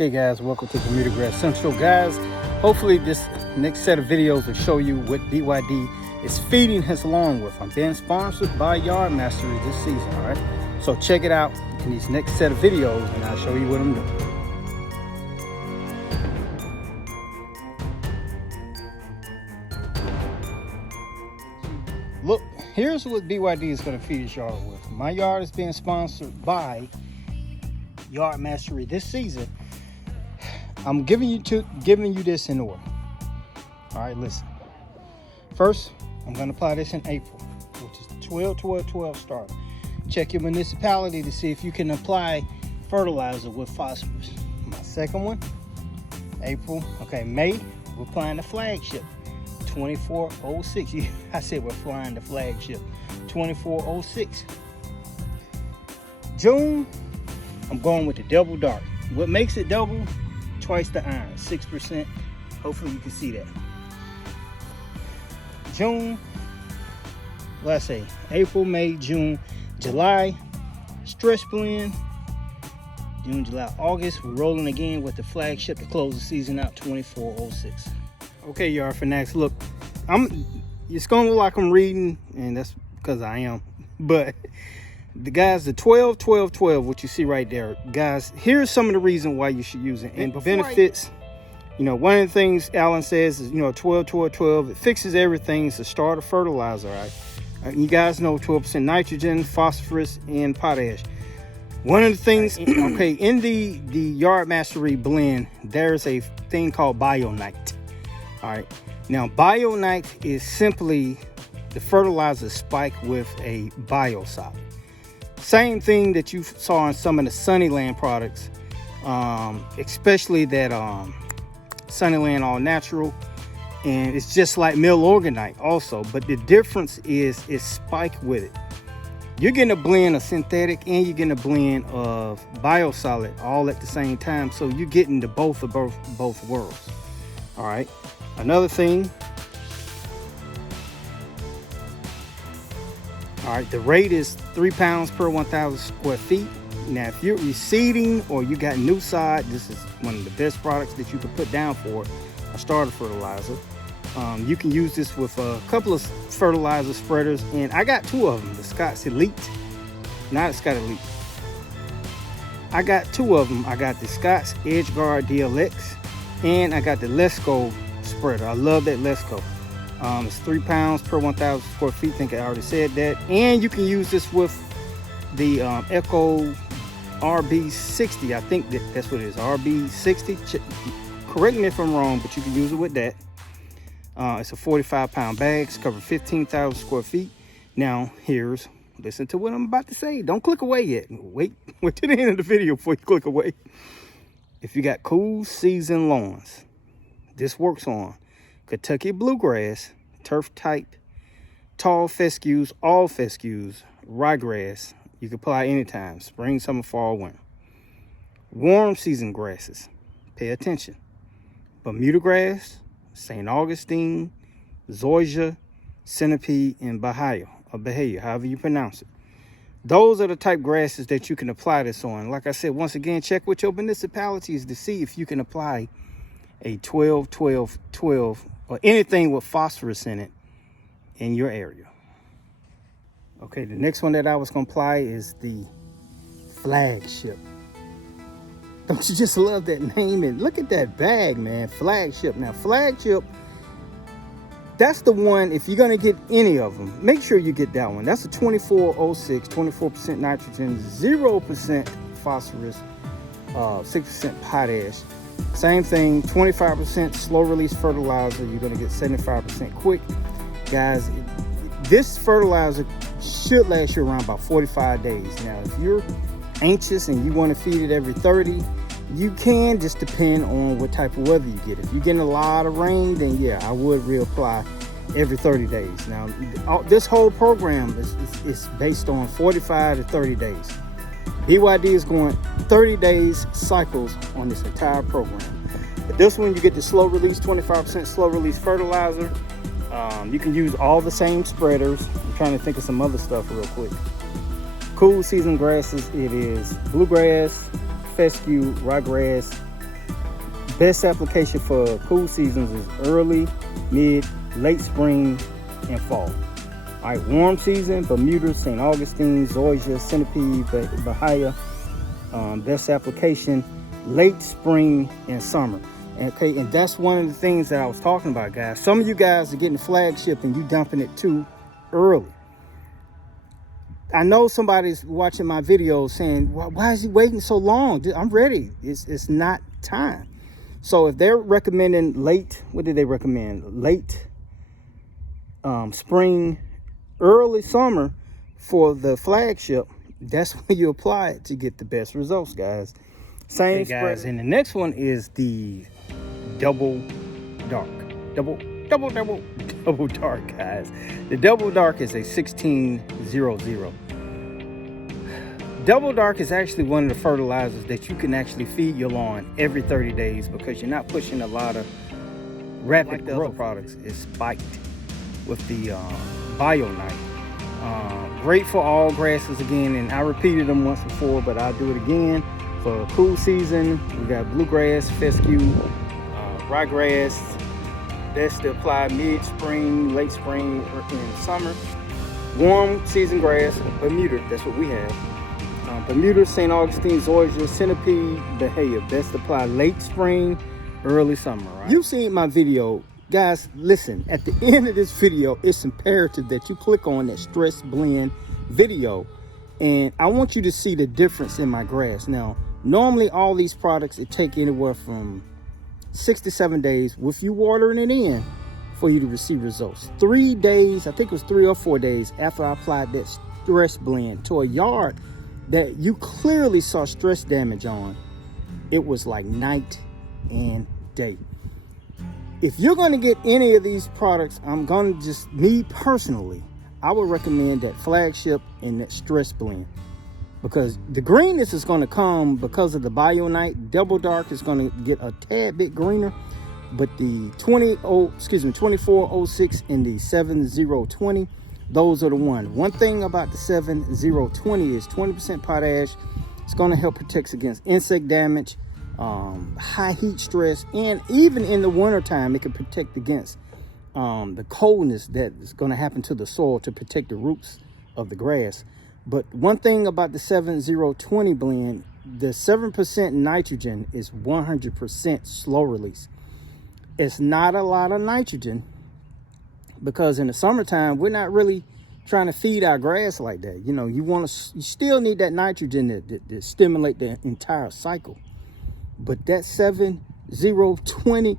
Okay guys, welcome to Bermuda Grass Central. Guys, hopefully this next set of videos will show you what BYD is feeding his lawn with. I'm being sponsored by YardMastery this season, all right? So check it out in these next set of videos and I'll show you what I'm doing. Look, here's what BYD is going to feed his yard with. My yard is being sponsored by YardMastery this season. I'm giving you this in order. All right, listen. First, I'm going to apply this in April, which is 12-12-12 starter. Check your municipality to see if you can apply fertilizer with phosphorus. My second one, April. Okay, May, we're applying the Flagship 2406. I said we're flying the Flagship 2406. June, I'm going with the double dark. What makes it double? Twice the iron, 6%. Hopefully you can see that. June, let's say April, May, June, July, stretch blend. June, July, August, we're rolling again with the Flagship to close the season out, 2406. Okay, Yard Fanatics, look, it's gonna look like I'm reading, and that's because I am, but the guys, the 12-12-12, what you see right there, guys, here's some of the reasons why you should use it. And benefits, you know, one of the things Alan says is, 12-12-12, it fixes everything. It's a starter fertilizer, right? You guys know 12% nitrogen, phosphorus, and potash. One of the things, okay, in the YardMastery blend, there's a thing called BioNite. All right, now BioNite is simply the fertilizer spike with a biosolid. Same thing that you saw in some of the Sunniland products, especially that Sunniland All Natural, and it's just like mill organite also, but the difference is it's spiked with it. You're getting a blend of synthetic and you're getting a blend of biosolid all at the same time, so you're getting the both worlds. All right, another thing. All right, the rate is 3 pounds per 1,000 square feet. Now, if you're reseeding or you got new sod, this is one of the best products that you can put down for a starter fertilizer. You can use this with a couple of fertilizer spreaders, and I got two of them, the Scott's Elite, not a Scott Elite. I got two of them. I got the Scott's Edge Guard DLX, and I got the Lesco spreader. I love that Lesco. It's 3 pounds per 1,000 square feet. I think I already said that. And you can use this with the Echo RB60. I think that's what it is, RB60. Correct me if I'm wrong, but you can use it with that. It's a 45-pound bag. It's covered 15,000 square feet. Now, listen to what I'm about to say. Don't click away yet. Wait to the end of the video before you click away. If you got cool season lawns, this works on Kentucky bluegrass, turf type, tall fescues, all fescues, ryegrass. You can apply anytime, spring, summer, fall, winter. Warm season grasses, pay attention. Bermuda grass, St. Augustine, zoysia, centipede, and bahia, however you pronounce it. Those are the type grasses that you can apply this on. Like I said, once again, check with your municipalities to see if you can apply a 12-12-12 or anything with phosphorus in it in your area. Okay, the next one that I was gonna apply is the Flagship. Don't you just love that name? And look at that bag, man, Flagship. Now, Flagship, that's the one, if you're gonna get any of them, make sure you get that one. That's a 2406, 24% nitrogen, 0% phosphorus, 6% potash. Same thing, 25% slow release fertilizer. You're gonna get 75% quick. Guys, this fertilizer should last you around about 45 days. Now, if you're anxious and you want to feed it every 30, you can, just depend on what type of weather you get. If you're getting a lot of rain, then yeah, I would reapply every 30 days. Now, this whole program is based on 45 to 30 days. BYD is going 30 days cycles on this entire program. But this one, you get the slow release, 25% slow release fertilizer. You can use all the same spreaders. I'm trying to think of some other stuff real quick. Cool season grasses, it is bluegrass, fescue, ryegrass, Best application for cool seasons is early, mid, late spring, and fall. All right, warm season, Bermuda, St. Augustine, Zoysia, Centipede, Bahia. Best application, late spring and summer. Okay, and that's one of the things that I was talking about, guys. Some of you guys are getting the Flagship and you dumping it too early. I know somebody's watching my videos saying, why is he waiting so long? I'm ready. It's not time. So if they're recommending late, what did they recommend? Late spring, early summer for the Flagship, that's when you apply it to get the best results, guys. Same guys. And the next one is the double dark, double dark, guys. The double dark is a 1600. Double dark is actually one of the fertilizers that you can actually feed your lawn every 30 days because you're not pushing a lot of rapid growth products. It's spiked with the BYD. Great for all grasses again, and I repeated them once before, but I'll do it again. For cool season, we got bluegrass, fescue, ryegrass. Best to apply mid-spring, late spring, or in summer. Warm season grass, Bermuda, that's what we have. Bermuda, St. Augustine, Zoysia, Centipede, Bahia. Best to apply late spring, early summer, right? You've seen my video. Guys, listen, at the end of this video, it's imperative that you click on that stress blend video. And I want you to see the difference in my grass. Now, normally all these products, it take anywhere from 6 to 7 days with you watering it in for you to receive results. 3 days, I think it was 3 or 4 days after I applied that stress blend to a yard that you clearly saw stress damage on, it was like night and day. If you're going to get any of these products, I'm going to just, me personally, I would recommend that Flagship and that stress blend, because the greenness is going to come because of the BYD. Double dark is going to get a tad bit greener, but the 2406 and the 7020, those are the one. One thing about the 7020 is 20% potash. It's going to help protect against insect damage, high heat stress, and even in the wintertime, it can protect against the coldness that is going to happen to the soil to protect the roots of the grass. But one thing about the 7020 blend, the 7% nitrogen is 100% slow release. It's not a lot of nitrogen because in the summertime, we're not really trying to feed our grass like that. You know, you still need that nitrogen to stimulate the entire cycle. But that 7020,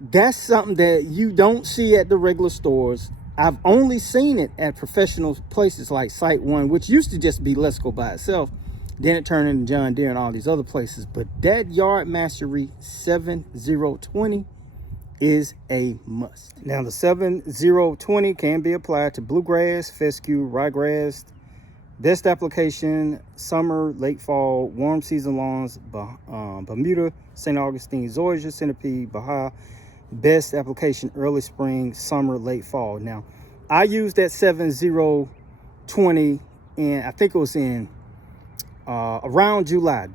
that's something that you don't see at the regular stores. I've only seen it at professional places like Site One, which used to just be Let's Go by itself. Then it turned into John Deere and all these other places. But that YardMastery 7020 is a must. Now the 7020 can be applied to bluegrass, fescue, ryegrass. Best application, summer, late fall, warm season lawns, Bermuda, St. Augustine, Zoysia, Centipede, Bahia. Best application, early spring, summer, late fall. Now, I used that 7020, and I think it was in around July.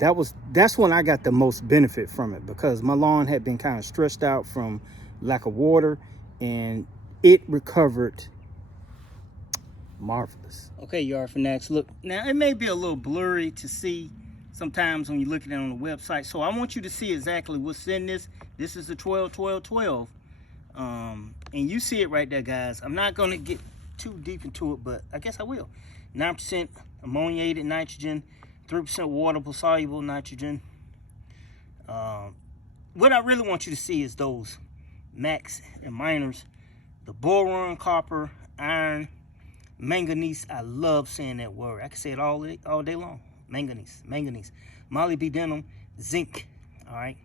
That's when I got the most benefit from it because my lawn had been kind of stressed out from lack of water, and it recovered marvelous. Okay, Yard Fanatics, look, now it may be a little blurry to see sometimes when you look at it on the website, so I want you to see exactly what's in this. This is the 12-12-12, and you see it right there, guys. I'm not going to get too deep into it, but I guess I will. 9% ammoniated nitrogen, 3% water-soluble nitrogen. What I really want you to see is those max and minors, the boron, copper, iron, manganese. I love saying that word. I can say it all day long. Manganese, molybdenum, zinc. All right.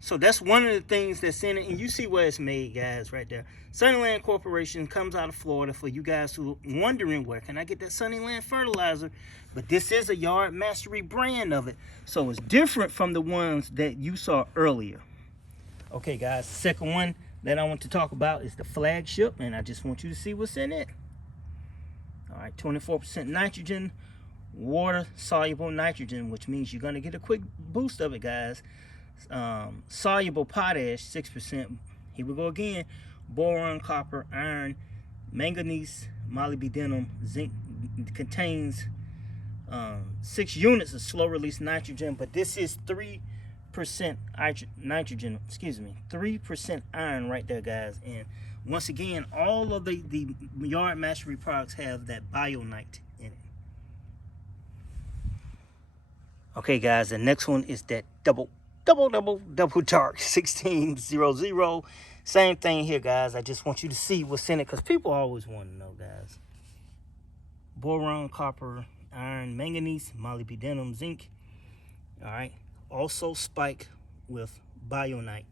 So that's one of the things that's in it, and you see where it's made, guys, right there. Sunniland Corporation comes out of Florida. For you guys who are wondering where can I get that Sunniland fertilizer, but this is a YardMastery brand of it, so it's different from the ones that you saw earlier. Okay, guys, second one that I want to talk about is the Flagship, and I just want you to see what's in it. All right, 24% nitrogen, water-soluble nitrogen, which means you're going to get a quick boost of it, guys. Soluble potash, 6%. Here we go again. Boron, copper, iron, manganese, molybdenum, zinc. Contains 6 units of slow release nitrogen, but this is 3% nitrogen, 3% iron right there, guys. And once again, all of the YardMastery products have that BioNite in it. Okay, guys, the next one is that double dark 1600. Same thing here, guys. I just want you to see what's in it because people always want to know, guys. Boron, copper, iron, manganese, molybdenum, zinc. All right. Also spike with BioNite.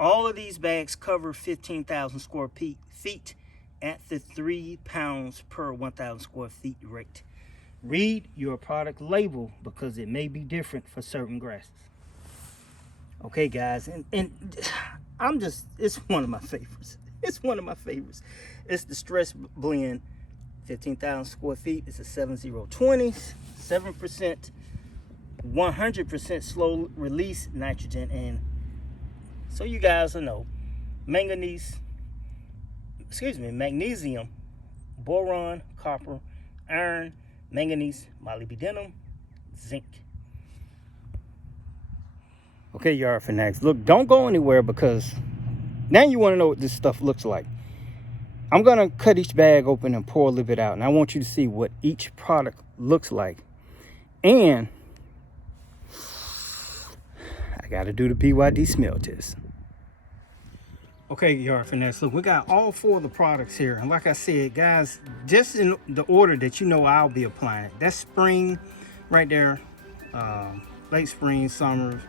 All of these bags cover 15,000 square feet at the 3 pounds per 1,000 square feet rate. Read your product label because it may be different for certain grasses. Okay, guys, and it's one of my favorites. It's one of my favorites. It's the Stress Blend, 15,000 square feet. It's a 7020, 7%, 100% slow release nitrogen. And so you guys will know, magnesium, boron, copper, iron, manganese, molybdenum, zinc. Okay, Yard Fanatics, look, don't go anywhere because now you want to know what this stuff looks like. I'm going to cut each bag open and pour a little bit out, and I want you to see what each product looks like. And I got to do the BYD smell test. Okay, Yard Fanatics, look, we got all 4 of the products here. And like I said, guys, just in the order that you know I'll be applying it. That's spring right there, late spring, summer,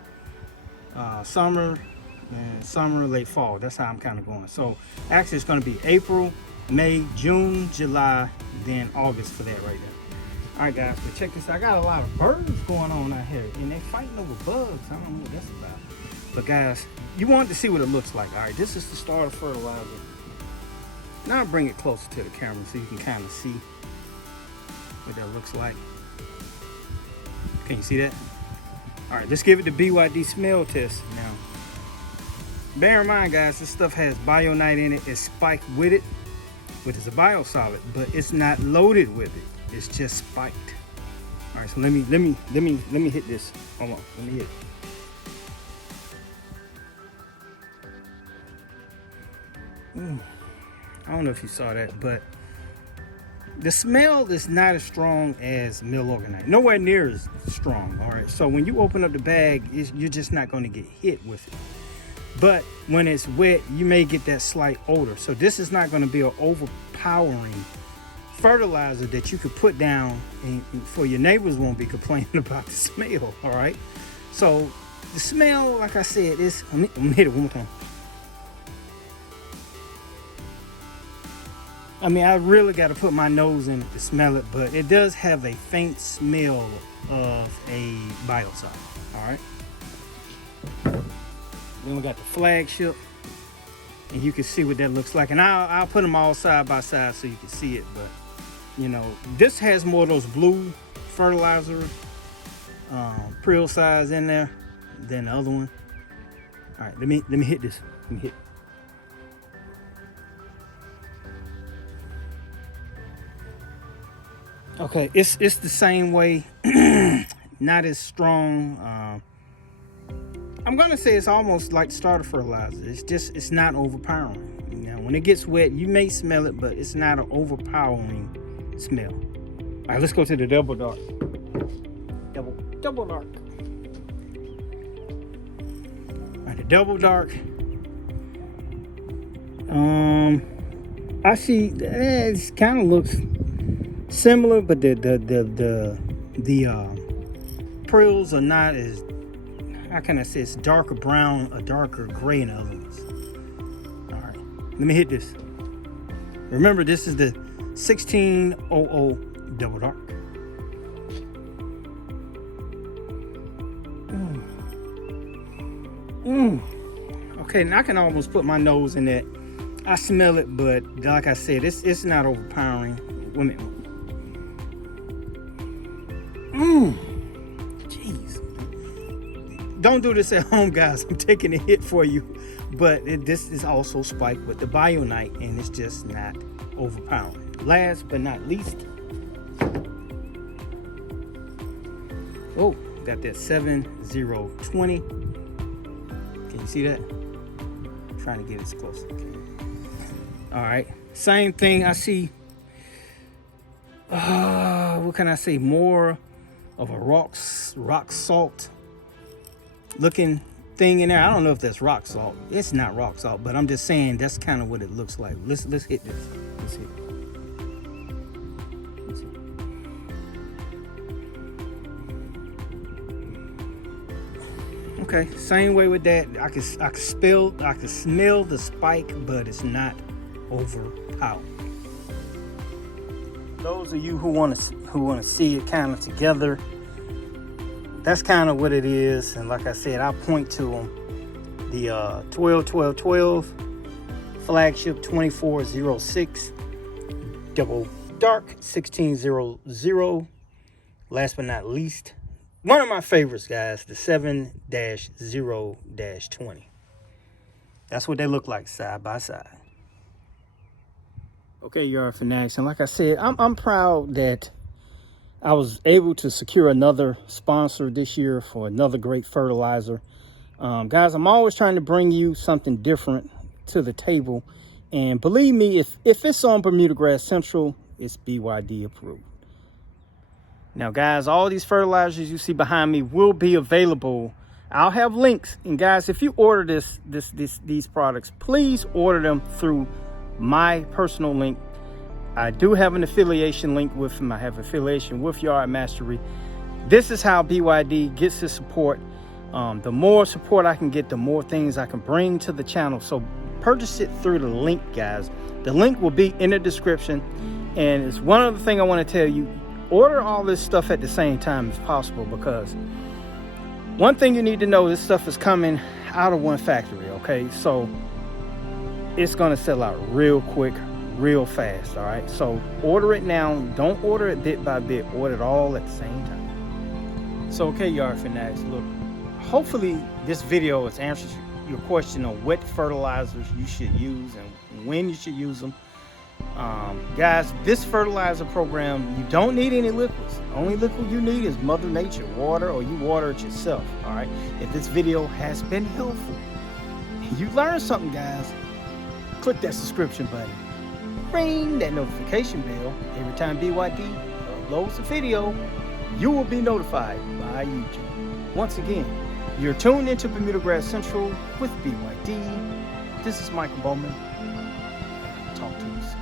late fall. That's how I'm kind of going. So actually it's going to be April, May, June, July, then August for that right there. All right, guys, but check this out. I got a lot of birds going on out here, and they're fighting over bugs. I don't know what that's about. But guys, you want to see what it looks like. All right, this is the starter fertilizer. Now I'll bring it closer to the camera so you can kind of see what that looks like. Can you see that? All right, let's give it the BYD smell test now. Bear in mind, guys, this stuff has BioNite in it. It's spiked with it, which is a biosolid, but it's not loaded with it. It's just spiked. All right, so let me hit this. Hold on, let me hit it. I don't know if you saw that, but the smell is not as strong as mill organite. Nowhere near as strong. All right, so when you open up the bag, you're just not going to get hit with it. But when it's wet, you may get that slight odor. So this is not going to be an overpowering fertilizer that you could put down, and for your neighbors won't be complaining about the smell. All right, so the smell, like I said, is, let me hit it one more time. I mean, I really got to put my nose in it to smell it, but it does have a faint smell of a biosolid. All right. Then we got the Flagship, and you can see what that looks like. And I'll put them all side by side so you can see it. But you know, this has more of those blue fertilizer prill size in there than the other one. All right, let me hit this. Let me hit. Okay, it's the same way, not as strong. I'm gonna say it's almost like starter fertilizer. It's not overpowering. You know, when it gets wet, you may smell it, but it's not an overpowering smell. All right, let's go to the double dark. Double dark. All right, the double dark. I see it kind of looks similar, but the prills are not as, how can I say, it's darker brown, a darker gray in the other ones. All right, let me hit this. Remember, this is the 1600 double dark. Okay, now I can almost put my nose in that. I smell it, but like I said, it's not overpowering. Wait a minute. Jeez. don't do this at home, guys. I'm taking a hit for you. But this is also spiked with the Bionite, and it's just not overpowering. Last but not least, oh, got that 7020. Can you see that? I'm trying to get as close as I can. All right, same thing. I see, what can I say? More of a rock salt looking thing in there. I don't know if that's rock salt. It's not rock salt, but I'm just saying that's kind of what it looks like. Let's hit this. Let's hit it. Okay, same way with that. I can smell the spike, but it's not overpowered. Those of you who want to see it kind of together, that's kind of what it is. And like I said, I'll point to them. The 12-12-12, Flagship 2406, Double Dark 1600. Last but not least, one of my favorites, guys, the 7-0-20. That's what they look like side by side. Okay, Yard Fanatics, and like I said, I'm proud that I was able to secure another sponsor this year for another great fertilizer. Guys, I'm always trying to bring you something different to the table. And believe me, if it's on Bermuda Grass Central, it's BYD approved. Now, guys, all these fertilizers you see behind me will be available. I'll have links. And guys, if you order these products, please order them through my personal link. I do have an affiliation link with them. I have affiliation with YardMastery. This is how BYD gets the support. The more support I can get, the more things I can bring to the channel. So purchase it through the link, guys. The link will be in the description. And it's one other thing I want to tell you. Order all this stuff at the same time as possible, because one thing you need to know, this stuff is coming out of one factory, okay? So it's going to sell out real quick, real fast, all right? So order it now. Don't order it bit by bit. Order it all at the same time. So, okay, Yard Fanatics, look, hopefully this video has answered your question on what fertilizers you should use and when you should use them. Guys, this fertilizer program, you don't need any liquids. The only liquid you need is Mother Nature, water, or you water it yourself, all right? If this video has been helpful, you learned something, guys, click that subscription button. Ring that notification bell. Every time BYD uploads a video, you will be notified by YouTube. Once again, you're tuned into Bermuda Grass Central with BYD. This is Michael Bowman. Talk to you soon.